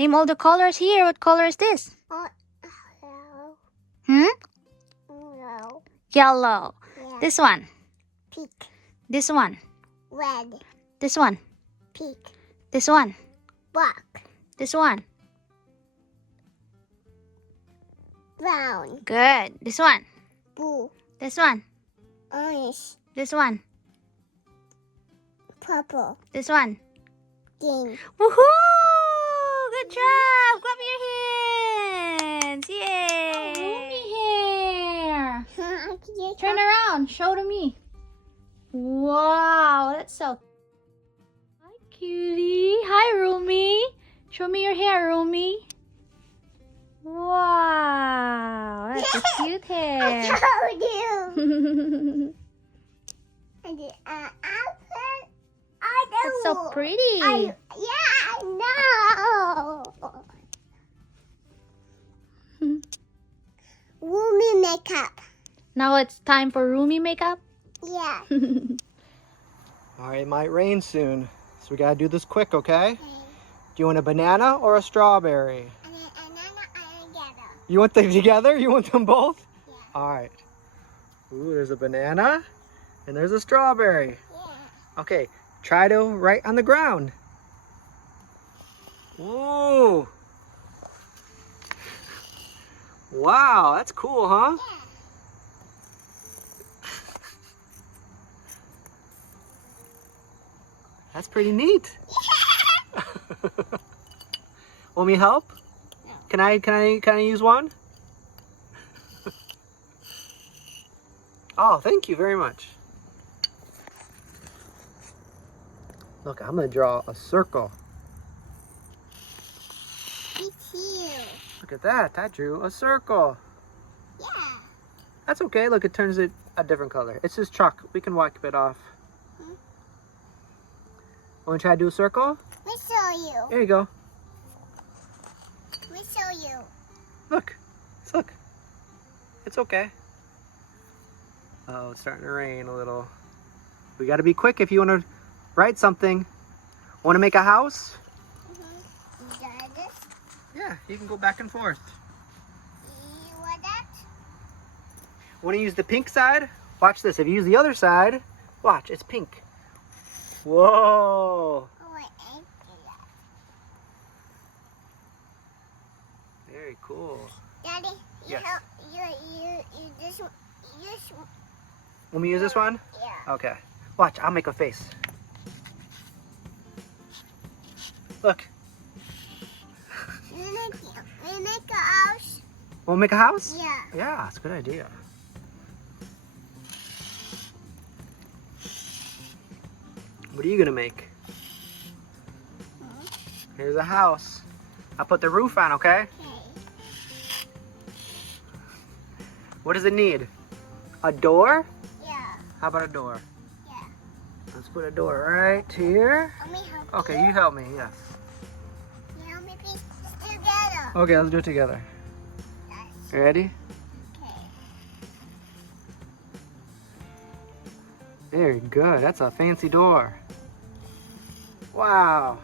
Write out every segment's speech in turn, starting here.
Name all the colors here. What color is this? Yellow. Hmm? Yellow. Yellow. Yeah. This one. Pink. This one. Red. This one. Pink. This one. Black. This one. Brown. Good. This one. Blue. This one. Orange. This one. Purple. This one. Green. Woohoo! Good job! Clap your hands! Yay! Roomy hair! Turn around. Show to me. Wow, that's so... Hi, cutie. Hi, Roomy. Show me your hair, Roomy. Wow, that's a cute hair. I told you. That's so pretty. Yeah, I know. Roomy makeup. Now it's time for Roomy makeup. Yeah. All right, it might rain soon, so we gotta do this quick, okay? Okay. Do you want a banana or a strawberry? And together. You want them together? You want them both? Yeah. All right. Ooh, there's a banana and there's a strawberry. Yeah. Okay, try to write on the ground. Ooh. Wow, that's cool, huh? Yeah. That's pretty neat. Want me to help? No. Can I use one? Oh, thank you very much. Look, I'm gonna draw a circle. Me too. Look at that, I drew a circle. Yeah. That's okay, look, it turns it a different color. It's just chalk, we can wipe it off. Hmm? Want to try to do a circle? We show you. There you go. We show you. Look, look. It's okay. Oh, it's starting to rain a little. We gotta be quick if you wanna write something. Wanna make a house? Mm-hmm. You got this? Yeah, you can go back and forth. You want that? Want to use the pink side? Watch this. If you use the other side, watch, it's pink. Whoa! Oh, I ain't do that. Very cool. Daddy, you Yes. help, you just Want me to use this one? yeah. Okay. Watch, I'll make a face. Look. We make a house. Want to make a house? Yeah. Yeah, it's a good idea. What are you gonna make? Here's a house. I'll put the roof on, okay? Okay. What does it need? A door? Yeah. How about a door? Yeah. Let's put a door right here. Let me help Okay, you help me, yes. you. Help me piece together. Okay, let's do it together. Yes. You ready? Okay. Very good. That's a fancy door. Wow.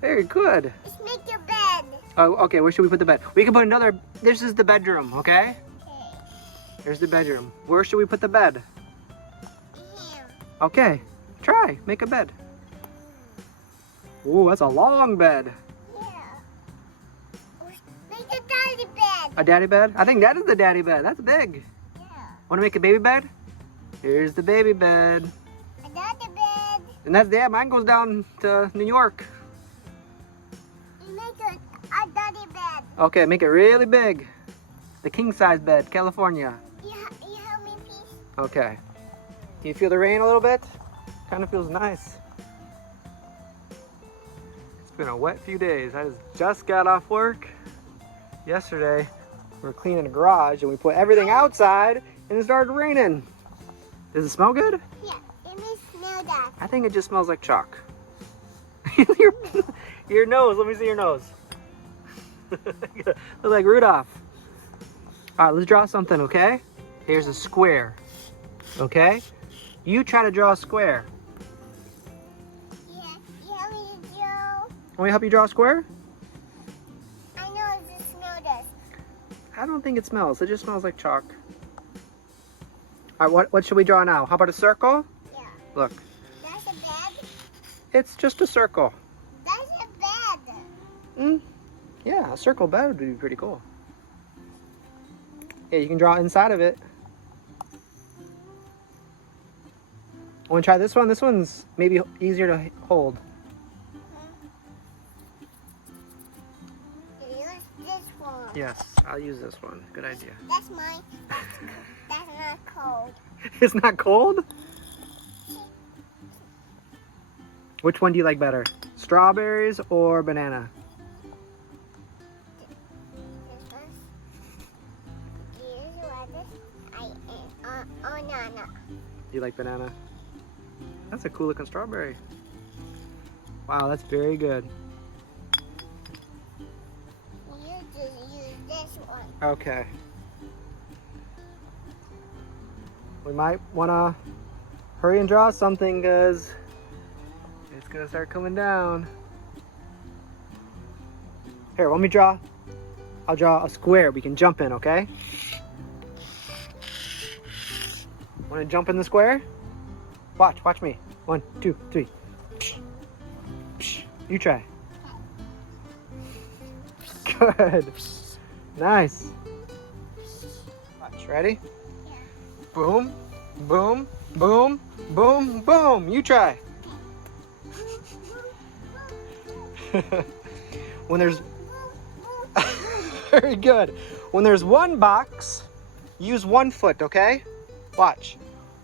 Very good. Let's make your bed. Oh, okay, where should we put the bed? We can put another, this is the bedroom, okay? Okay. Here's the bedroom. Where should we put the bed? Here. Okay, try, make a bed. Ooh, that's a long bed. Yeah. Make a daddy bed. A daddy bed? I think that is the daddy bed. That's big. Yeah. Want to make a baby bed? Here's the baby bed. Another bed. And that's, yeah, mine goes down to New York. You make a daddy bed. Okay, make it really big. The king size bed, California. You help me, please. Okay. Do you feel the rain a little bit? Kind of feels nice. It's been a wet few days. I just got off work yesterday. We were cleaning the garage and we put everything outside and it started raining. Does it smell good? Yeah. Let me smell that. I think it just smells like chalk. your nose, let me see your nose. Look like Rudolph. All right, let's draw something, okay? Here's a square, okay? You try to draw a square. Yeah. You help me to draw. Want me to help you draw a square? I know this smell this. I don't think it smells. It just smells like chalk. All right, what should we draw now? How about a circle? Yeah. Look, That's a bed. it's just a circle. That's a bed. Yeah, a circle bed would be pretty cool. Yeah, you can draw inside of it. Want to try this one? This one's maybe easier to hold. Use this one. Yes, I'll use this one. Good idea. That's mine. That's not cold. It's not cold? Which one do you like better? Strawberries or banana? This one. Use what this. Oh no. You like banana? That's a cool looking strawberry. Wow, that's very good. You just use this one. Okay. We might want to hurry and draw something because it's going to start coming down. Here, let me draw. I'll draw a square we can jump in, okay? Want to jump in the square? Watch me. 1, 2, 3. You try. Good. Nice. Watch, ready? Yeah. Boom, boom, boom, boom, boom. You try. When there's very good. When there's one box, use 1 foot, okay? Watch.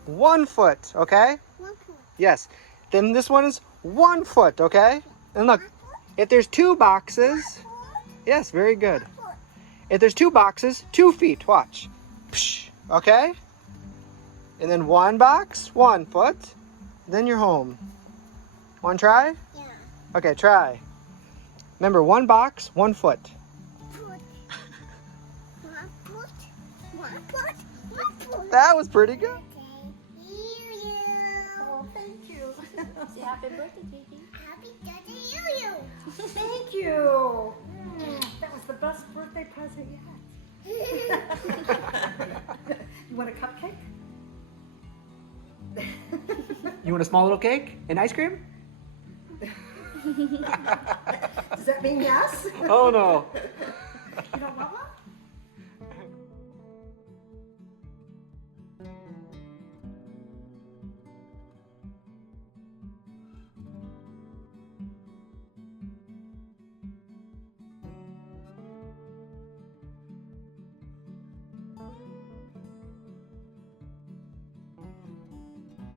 1 foot, okay? 1 foot. Yes. Then this one is 1 foot, okay? And look, if there's 2 boxes, yes, very good. If there's 2 boxes, 2 feet, watch. Psh, okay? And then 1 box, 1 foot, then you're home. Want to try? Yeah. Okay, try. Remember, 1 box, 1 foot. Foot. 1 foot. 1 foot. 1 foot. That was pretty good. Oh, thank you. Say happy birthday, Gigi. Happy birthday, you. Thank you. That was the best birthday present yet. You want a cupcake? You want a small little cake and ice cream? Does that mean yes? Oh no.